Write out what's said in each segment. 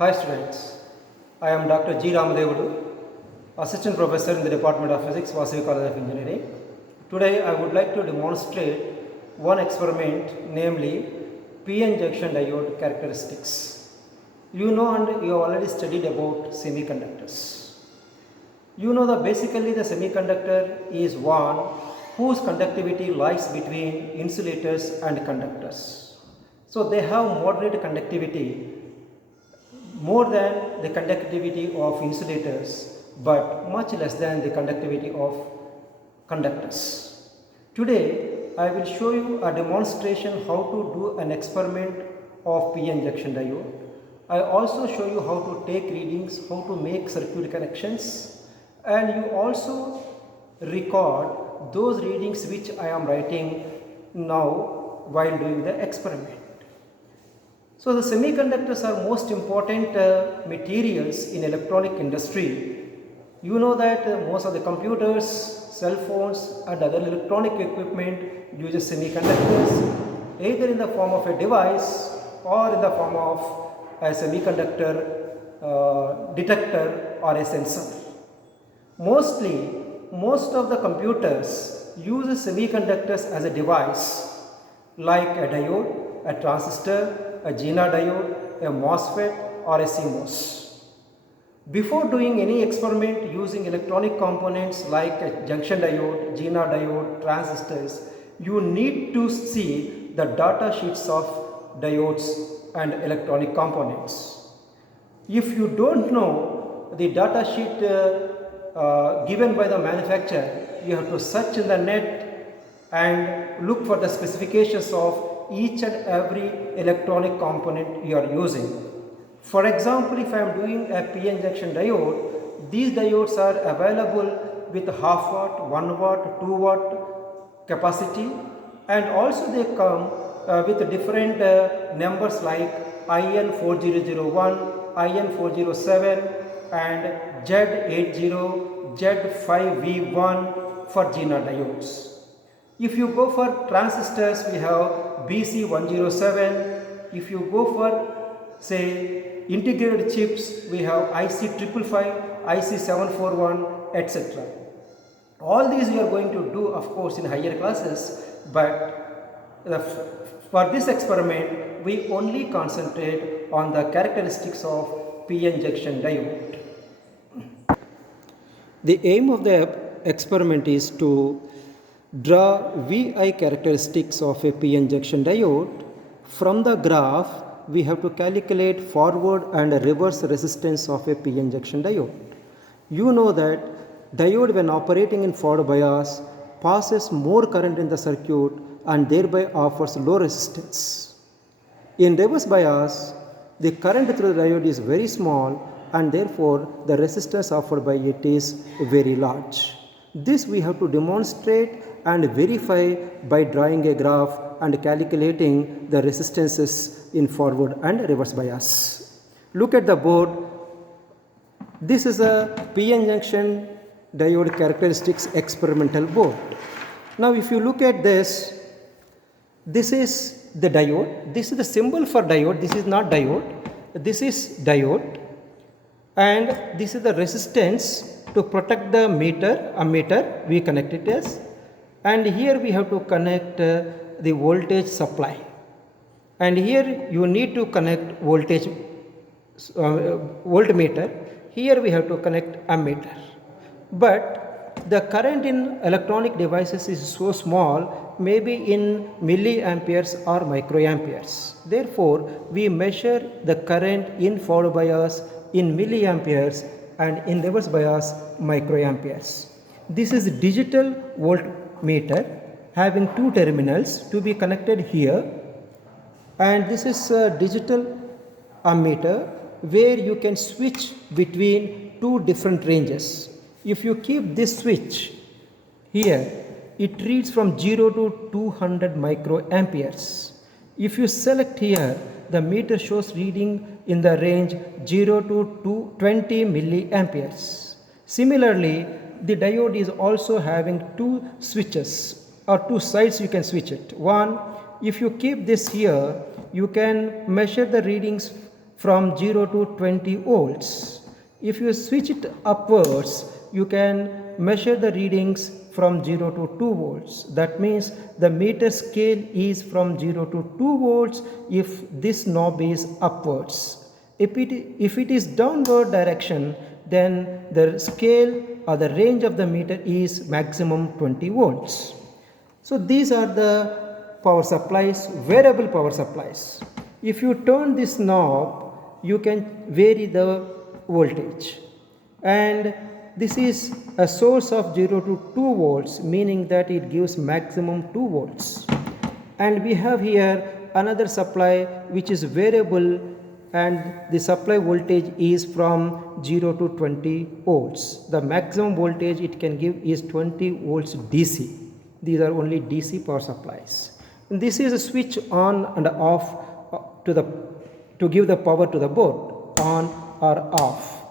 Hi students, I am Dr. G. Ramadevudu, Assistant Professor in the Department of Physics, Vasavi College of Engineering. Today I would like to demonstrate one experiment, namely PN junction diode characteristics. You know and you have already studied about semiconductors. You know that basically the semiconductor is one whose conductivity lies between insulators and conductors. So they have moderate conductivity, more than the conductivity of insulators, but much less than the conductivity of conductors. Today I will show you a demonstration how to do an experiment of PN junction diode. I also show you how to take readings, how to make circuit connections, and you also record those readings which I am writing now while doing the experiment. So the semiconductors are most important materials in electronic industry. You know that most of the computers, cell phones and other electronic equipment uses semiconductors, either in the form of a device or in the form of a semiconductor detector or a sensor. Mostly, most of the computers use semiconductors as a device, like a diode, a transistor, a GINA diode, a MOSFET or a CMOS. Before doing any experiment using electronic components like a junction diode, GINA diode, transistors, you need to see the data sheets of diodes and electronic components. If you don't know the data sheet given by the manufacturer, you have to search in the net and look for the specifications of each and every electronic component you are using. For example, if I am doing a PN junction diode, these diodes are available with half watt, 1 watt, 2 watt capacity, and also they come with different numbers like IN4001, IN407 and Z80, Z5V1 for GINA diodes. If you go for transistors, we have BC107. If you go for say integrated chips, we have IC555, IC741, etc. All these we are going to do, of course, in higher classes, but for this experiment we only concentrate on the characteristics of PN junction diode. The aim of the experiment is to draw VI characteristics of a PN junction diode. From the graph, we have to calculate forward and reverse resistance of a PN junction diode. You know that diode, when operating in forward bias, passes more current in the circuit and thereby offers low resistance. In reverse bias, the current through the diode is very small and therefore the resistance offered by it is very large. This we have to demonstrate and verify by drawing a graph and calculating the resistances in forward and reverse bias. Look at the board. This is a PN junction diode characteristics experimental board. Now if you look at this, this is the diode. This is the symbol for diode. This is not diode. This is diode. And this is the resistance to protect the ammeter. We connect it as. And here we have to connect the voltage supply, and here you need to connect voltage voltmeter. Here we have to connect ammeter, but the current in electronic devices is so small, maybe in milliamperes or microamperes. Therefore we measure the current in forward bias in milliamperes and in reverse bias microamperes. This is digital voltmeter having two terminals to be connected here, and this is a digital ammeter where you can switch between two different ranges. If you keep this switch here, it reads from 0 to 200 microamperes. If you select here, the meter shows reading in the range 0 to 20 milliamperes. Similarly, the diode is also having two switches or two sides you can switch it. One, if you keep this here, you can measure the readings from 0 to 20 volts. If you switch it upwards, you can measure the readings from 0 to 2 volts. That means the meter scale is from 0 to 2 volts if this knob is upwards. If it is downward direction, then the scale or the range of the meter is maximum 20 volts. So these are the power supplies, variable power supplies. If you turn this knob, you can vary the voltage, and this is a source of 0 to 2 volts, meaning that it gives maximum 2 volts. And we have here another supply which is variable, and the supply voltage is from 0 to 20 volts. The maximum voltage it can give is 20 volts DC. These are only DC power supplies. And this is a switch on and off to give the power to the board, on or off.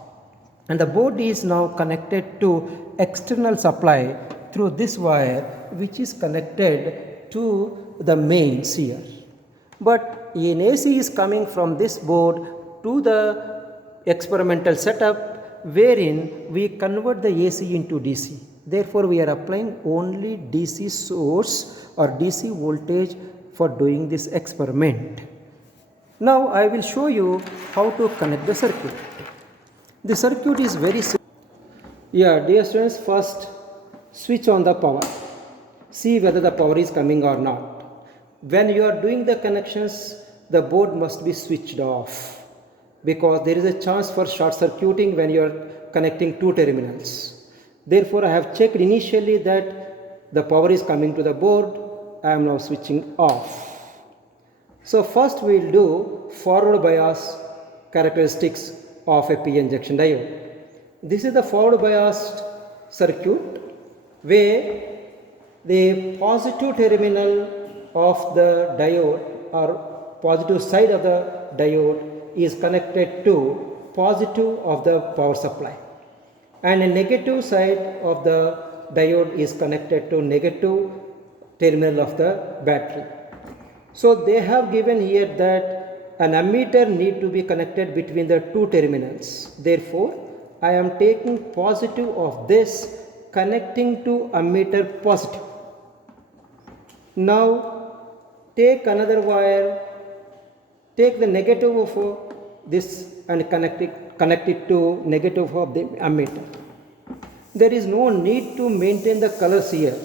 And the board is now connected to external supply through this wire, which is connected to the mains here. But an AC is coming from this board to the experimental setup, wherein we convert the AC into DC. Therefore, we are applying only DC source or DC voltage for doing this experiment. Now I will show you how to connect the circuit. The circuit is very simple. Yeah, dear students, first switch on the power. See whether the power is coming or not. When you are doing the connections, the board must be switched off, because there is a chance for short circuiting when you are connecting two terminals. Therefore, I have checked initially that the power is coming to the board. I am now switching off. So first we will do forward bias characteristics of a PN junction diode. This is the forward biased circuit where the positive terminal of the diode or positive side of the diode is connected to positive of the power supply, and a negative side of the diode is connected to negative terminal of the battery. So they have given here that an ammeter need to be connected between the two terminals. Therefore, I am taking positive of this connecting to ammeter positive. Now take another wire, take the negative of this and connect it to negative of the ammeter. There is no need to maintain the colors here.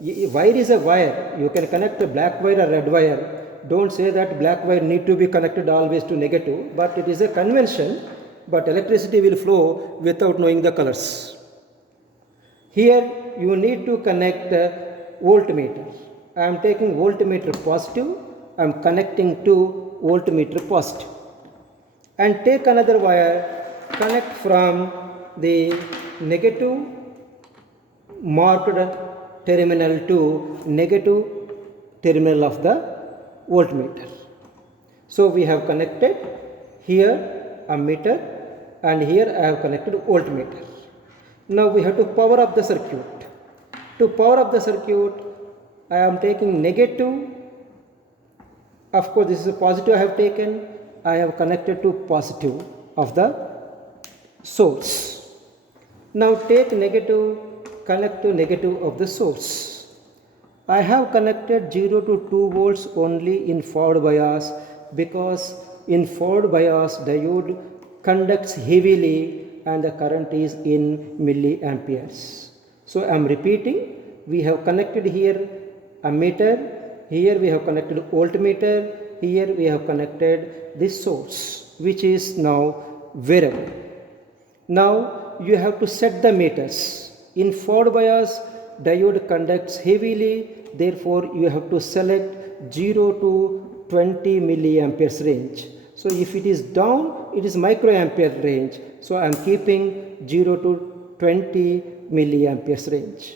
Wire is a wire. You can connect a black wire or red wire. Don't say that black wire need to be connected always to negative, but it is a convention, but electricity will flow without knowing the colors. Here you need to connect voltmeter. I am taking voltmeter positive, I am connecting to voltmeter positive. And take another wire, connect from the negative marked terminal to negative terminal of the voltmeter. So we have connected here ammeter, and here I have connected voltmeter. Now we have to power up the circuit. To power up the circuit, I am taking negative. Of course, this is a positive I have taken. I have connected to positive of the source. Now take negative, connect to negative of the source. I have connected 0 to 2 volts only in forward bias, because in forward bias diode conducts heavily and the current is in milliamperes. So I am repeating, we have connected here ammeter, here we have connected voltmeter, here we have connected this source, which is now variable. Now you have to set the meters. In forward bias diode conducts heavily, therefore you have to select 0 to 20 milliamperes range. So if it is down, it is microampere range. So I am keeping 0 to 20 milliamperes range.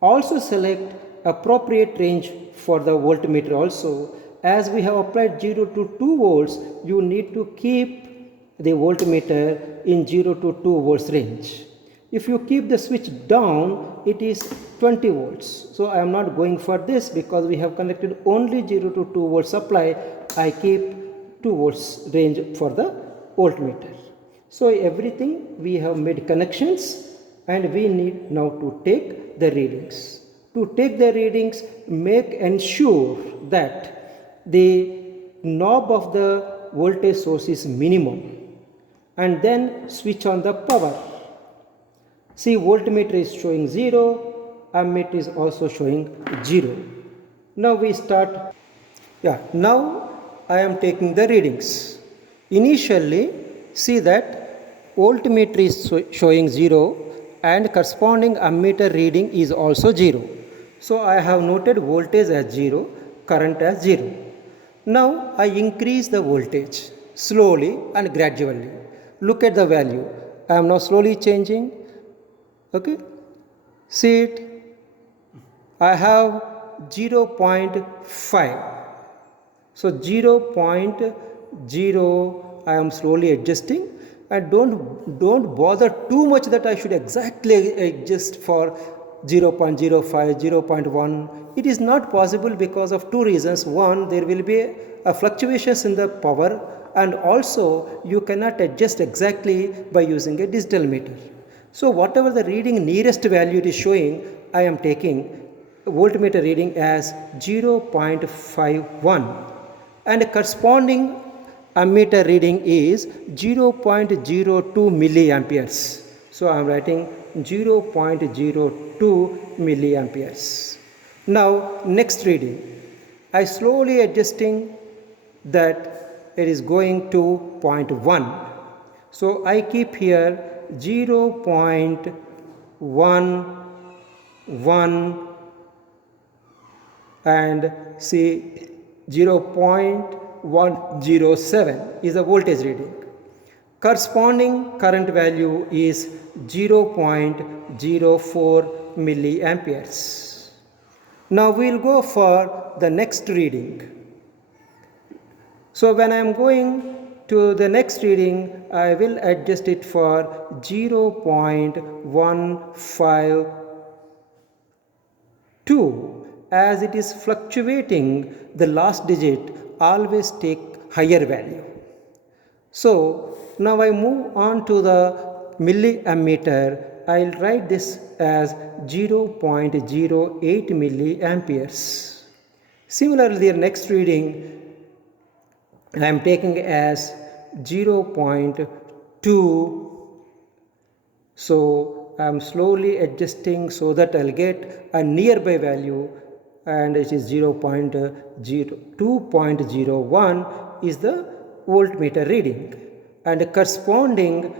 Also select appropriate range for the voltmeter also. As we have applied 0 to 2 volts, you need to keep the voltmeter in 0 to 2 volts range. If you keep the switch down, it is 20 volts. So I am not going for this, because we have connected only 0 to 2 volt supply. I keep 2 volts range for the voltmeter. So everything we have made connections and we need now to take the readings. To take the readings, ensure that the knob of the voltage source is minimum and then switch on the power. See, voltmeter is showing 0, ammeter is also showing 0. Now we start. Now I am taking the readings. Initially, see that voltmeter is showing 0 and corresponding ammeter reading is also 0. So I have noted voltage as 0, current as 0. Now I increase the voltage slowly and gradually. Look at the value. I am now slowly changing. Okay. See it. I have 0.5. So 0.0 I am slowly adjusting, and don't bother too much that I should exactly adjust for 0.05, 0.1. It is not possible because of two reasons. One, there will be a fluctuations in the power, and also you cannot adjust exactly by using a digital meter. So whatever the reading nearest value it is showing, I am taking voltmeter reading as 0.51 and corresponding ammeter reading is 0.02 milliamperes. So I am writing 0.02 milliamperes. Now next reading, I slowly adjusting that it is going to 0.1. So I keep here 0.11 and see 0.107 is the voltage reading. Corresponding current value is 0.04 milliamperes. Now we will go for the next reading. So when I am going to the next reading, I will adjust it for 0.152. As it is fluctuating, the last digit always take higher value. So now I move on to the milliammeter. I will write this as 0.08 milliamperes. Similarly, the next reading I am taking as 0.2. So I am slowly adjusting so that I will get a nearby value, and it is 2.01 is the voltmeter reading, and corresponding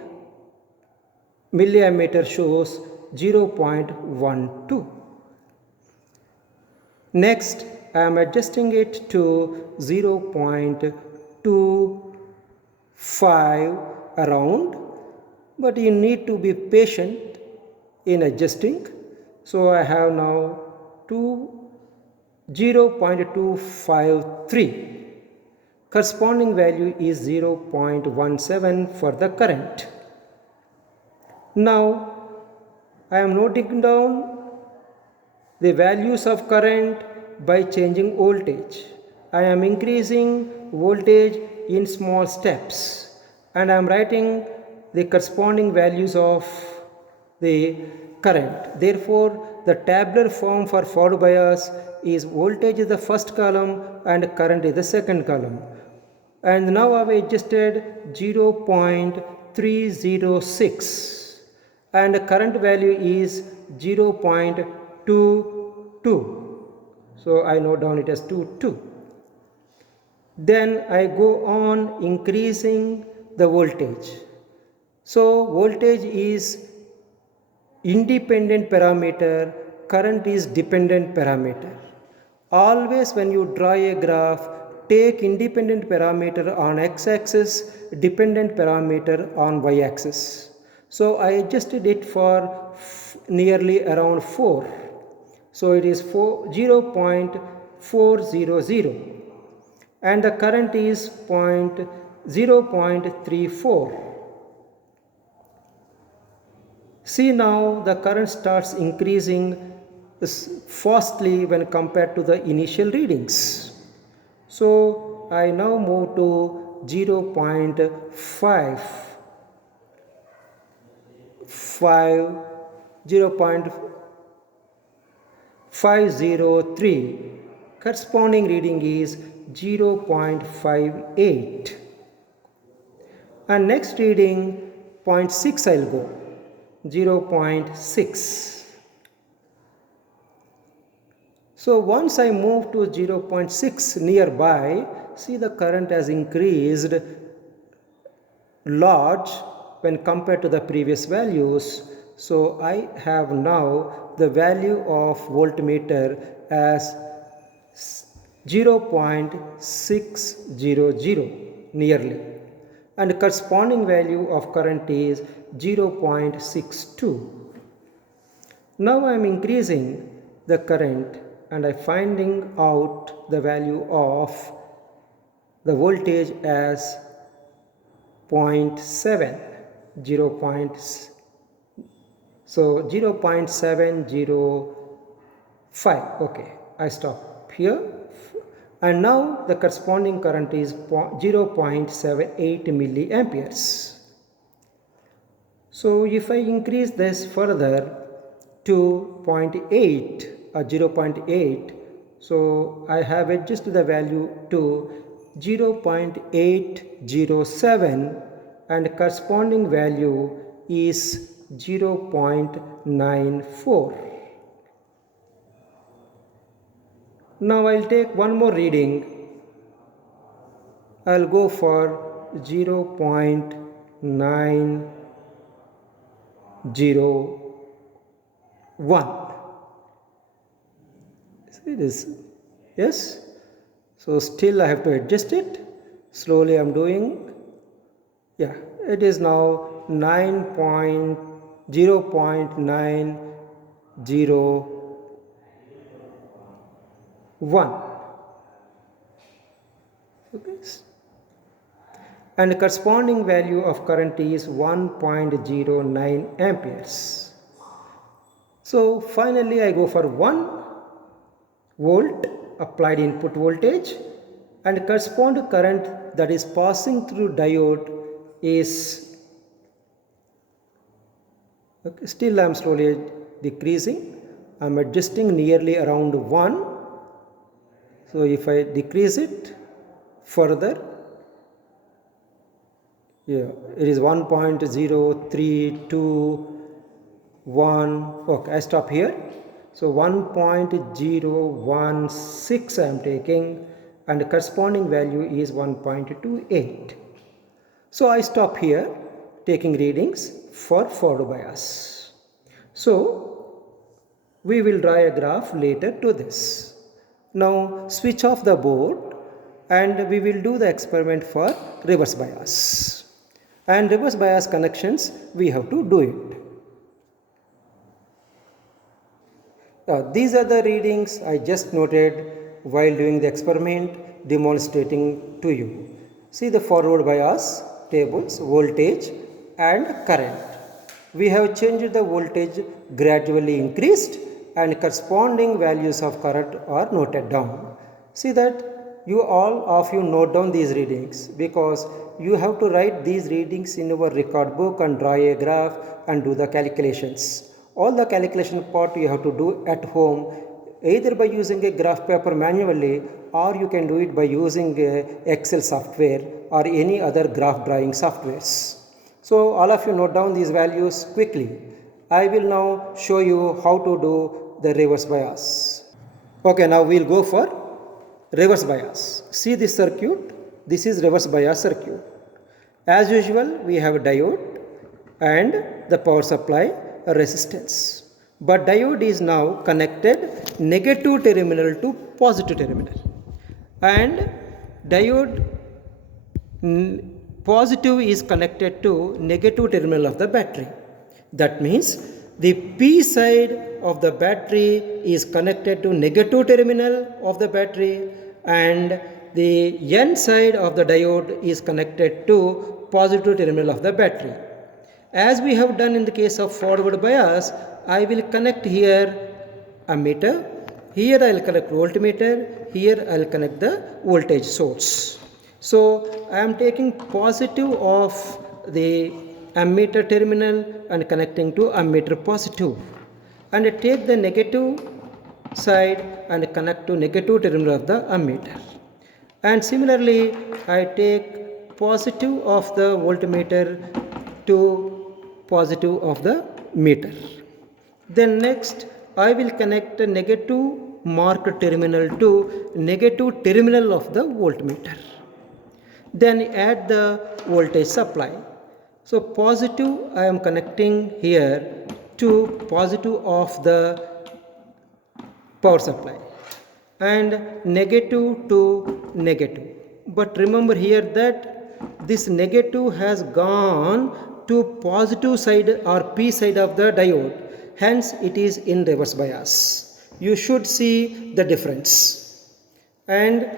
milliammeter shows 0.12. Next, I am adjusting it to 0.25 around, but you need to be patient in adjusting. So I have now 0.253. Corresponding value is 0.17 for the current. Now I am noting down the values of current by changing voltage. I am increasing voltage in small steps, and I am writing the corresponding values of the current. Therefore, the tabular form for forward bias is voltage is the first column and current is the second column. And now I have adjusted 0.306 and current value is 0.22. So I note down it as 22. Then I go on increasing the voltage. So voltage is independent parameter, current is dependent parameter. Always when you draw a graph, take independent parameter on x-axis, dependent parameter on y-axis. So I adjusted it for nearly around 4. So it is 0.400 and the current is 0.34. See, now the current starts increasing fastly when compared to the initial readings. So I now move to 0.5 0.503. Corresponding reading is 0.58. And next reading 0.6 I'll go, 0.6. So once I move to 0.6 nearby, see the current has increased large when compared to the previous values. So I have now the value of voltmeter as 0.600 nearly, and corresponding value of current is 0.62. Now I am increasing the current and I am finding out the value of the voltage as 0.7, 0.705. Okay, I stop here, and now the corresponding current is 0.78 milliamperes. So if I increase this further to 0.8 or 0.8, so I have adjusted the value to 0.807, and corresponding value is 0.94. Now I'll take one more reading. I'll go for 0.901. See this? Yes? So still I have to adjust it. Slowly I'm doing. Yeah, it is now 0.901. Okay. And the corresponding value of current is 1.09 amperes. So finally I go for 1 volt applied input voltage, and corresponding current that is passing through diode is, okay, still I am slowly decreasing. I am adjusting nearly around 1. So if I decrease it further, yeah, it is 1.0321. Okay, I stop here. So 1.016 I am taking, and the corresponding value is 1.28. So I stop here taking readings for forward bias. So we will draw a graph later to this. Now switch off the board and we will do the experiment for reverse bias. And reverse bias connections we have to do it. These are the readings I just noted while doing the experiment, demonstrating to you. See the forward bias tables, voltage and current. We have changed the voltage gradually increased, and corresponding values of current are noted down. See that you all of you note down these readings, because you have to write these readings in your record book and draw a graph and do the calculations. All the calculation part you have to do at home, either by using a graph paper manually, or you can do it by using Excel software or any other graph drawing softwares. So all of you note down these values quickly. I will now show you how to do the reverse bias. Okay, now we will go for reverse bias. See this circuit, this is reverse bias circuit. As usual, we have a diode and the power supply resistance. But diode is now connected negative terminal to positive terminal, and diode positive is connected to negative terminal of the battery. That means the P side of the battery is connected to negative terminal of the battery, and the N side of the diode is connected to positive terminal of the battery. As we have done in the case of forward bias, I will connect here ammeter, here I will connect voltmeter, here I will connect the voltage source. So I am taking positive of the ammeter terminal and connecting to ammeter positive, and I take the negative side and connect to negative terminal of the ammeter. And similarly, I take positive of the voltmeter to positive of the meter. Then next I will connect a negative marked terminal to negative terminal of the voltmeter. Then add the voltage supply. So positive I am connecting here to positive of the power supply and negative to negative. But remember here that this negative has gone to positive side or P side of the diode, hence it is in reverse bias. You should see the difference. And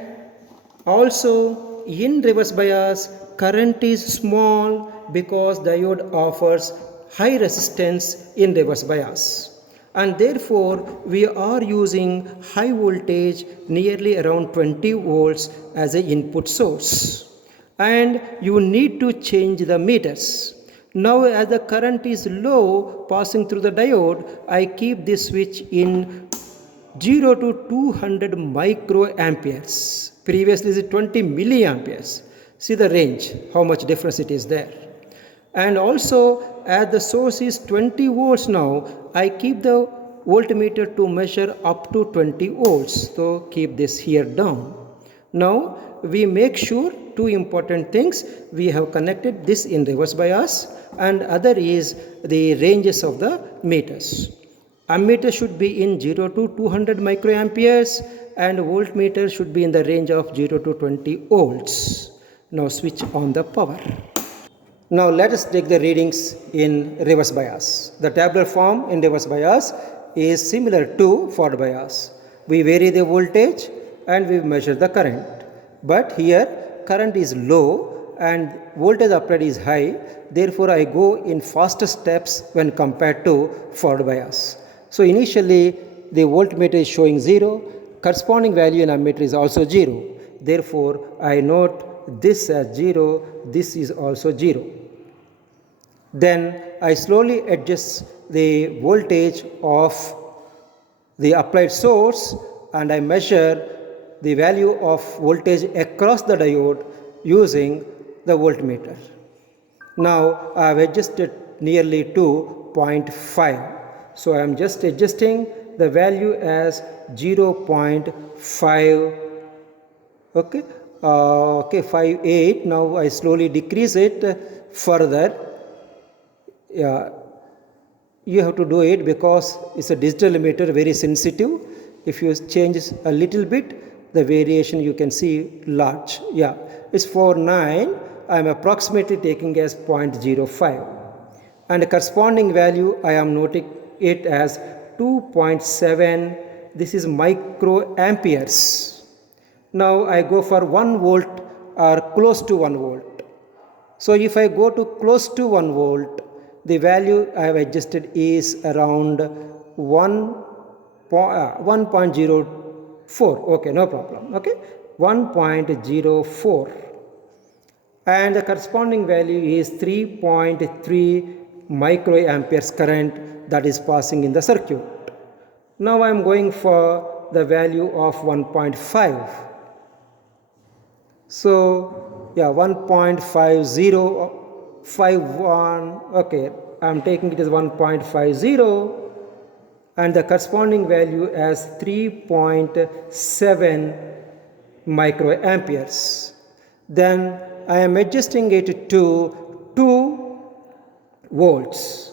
also in reverse bias current is small because diode offers high resistance in reverse bias, and therefore we are using high voltage nearly around 20 volts as an input source, and you need to change the meters. Now as the current is low passing through the diode, I keep this switch in 0 to 200 microamperes. Previously is 20 milliamperes. See the range, how much difference it is there. And also as the source is 20 volts now, I keep the voltmeter to measure up to 20 volts. So keep this here down. Now we make sure two important things. We have connected this in reverse bias, and other is the ranges of the meters. Ammeter should be in 0 to 200 microamperes and voltmeter should be in the range of 0 to 20 volts. Now switch on the power. Now let us take the readings in reverse bias. The tabular form in reverse bias is similar to forward bias. We vary the voltage and we measure the current. But here current is low and voltage applied is high. Therefore I go in faster steps when compared to forward bias. So initially the voltmeter is showing 0, corresponding value in ammeter is also 0. Therefore I note this as 0, this is also 0. Then I slowly adjust the voltage of the applied source and I measure the value of voltage across the diode using the voltmeter. Now I have adjusted nearly to 0.5. So I am just adjusting the value as 0.5. Okay, 58. Now I slowly decrease it further. Yeah, you have to do it because it's a digital emitter, very sensitive. If you change a little bit, the variation you can see large. Yeah, it's 4.9. I am approximately taking as 0.05, and the corresponding value I am noting it as 2.7. This is microamperes. Now I go for 1 volt or close to 1 volt. So if I go to close to 1 volt, the value I have adjusted is around 1.04. Okay, no problem. Okay, 1.04. And the corresponding value is 3.3 microamperes current that is passing in the circuit. Now I am going for the value of 1.5. So yeah, 1.5051. Okay, I am taking it as 1.50 and the corresponding value as 3.7 microamperes. Then I am adjusting it to 2 volts.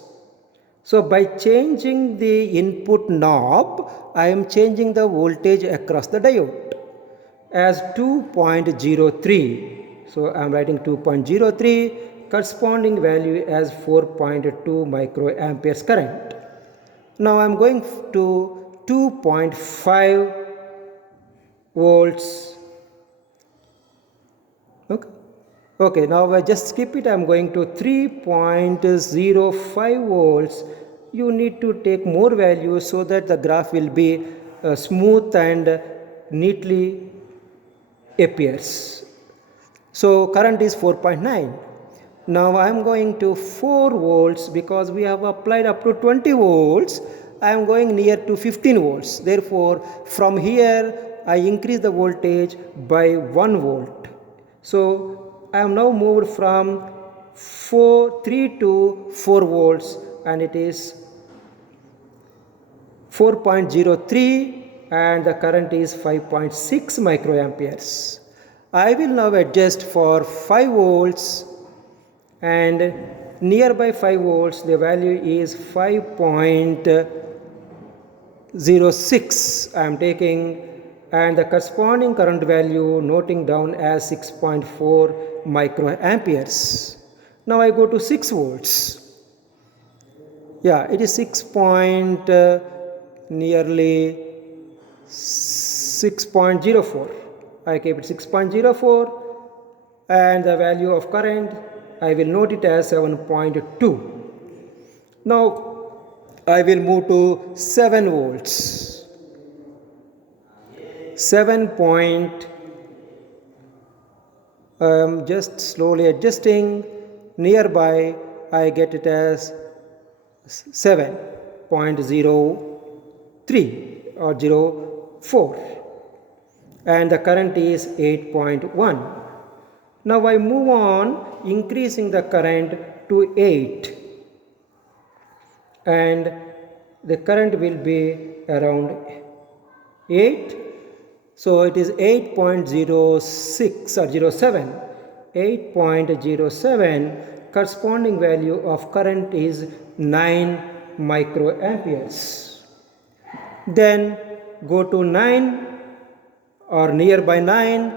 So by changing the input knob, I am changing the voltage across the diode as 2.03. So I am writing 2.03, corresponding value as 4.2 microamperes current. Now I am going to 2.5 volts. Okay, now I just skip it. I am going to 3.05 volts. You need to take more values so that the graph will be smooth and neatly appears. So current is 4.9. Now I am going to 4 volts because we have applied up to 20 volts. I am going near to 15 volts. Therefore, from here I increase the voltage by 1 volt. So I am now moved from 3 to 4 volts, and it is 4.03, and the current is 5.6 microamperes. I will now adjust for 5 volts, and nearby 5 volts the value is 5.06 I am taking, and the corresponding current value noting down as 6.4 microamperes. Now I go to 6 volts. Yeah, it is 6 nearly 6.04. I keep it 6.04, and the value of current I will note it as 7.2. Now I will move to 7 volts. 7 point, just slowly adjusting. Nearby I get it as 7.03 or 04, and the current is 8.1. Now I move on, increasing the current to 8, and the current will be around 8. So it is 8.06 or 07. 8.07, corresponding value of current is 9 microamperes. Then go to 9 or nearby 9.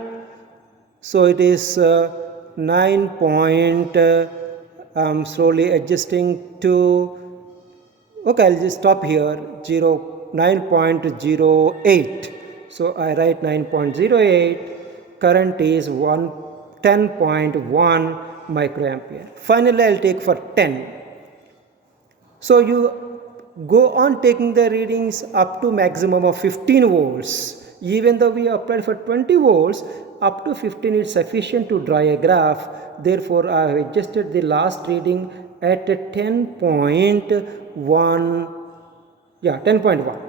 So it is 9 point, slowly adjusting to, okay, I'll just stop here, 9.08. So I write 9.08, current is 10.1 microampere. Finally I'll take for 10. So you go on taking the readings up to maximum of 15 volts. Even though we applied for 20 volts, up to 15 is sufficient to draw a graph. Therefore I have adjusted the last reading at 10.1. Yeah, 10.1.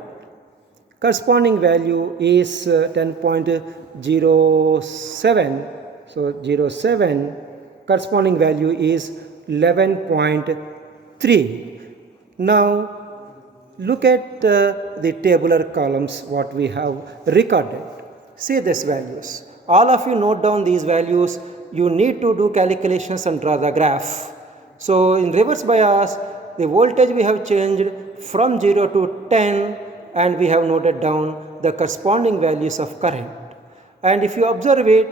Corresponding value is 10.07. So 07, corresponding value is 11.3. Now look at the tabular columns what we have recorded. See these values. All of you note down these values. You need to do calculations and draw the graph. So in reverse bias, the voltage we have changed from 0 to 10, and we have noted down the corresponding values of current. And if you observe it,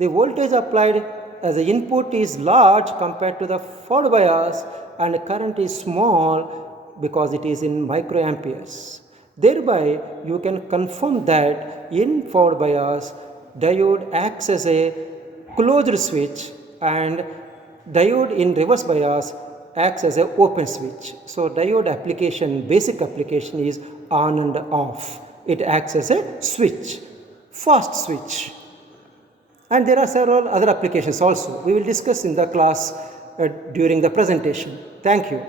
the voltage applied as the input is large compared to the forward bias, and the current is small because it is in microamperes. Thereby you can confirm that in forward bias diode acts as a closed switch, and diode in reverse bias acts as an open switch. So diode application, basic application is on and off. It acts as a switch, fast switch. And there are several other applications also. We will discuss in the class during the presentation. Thank you.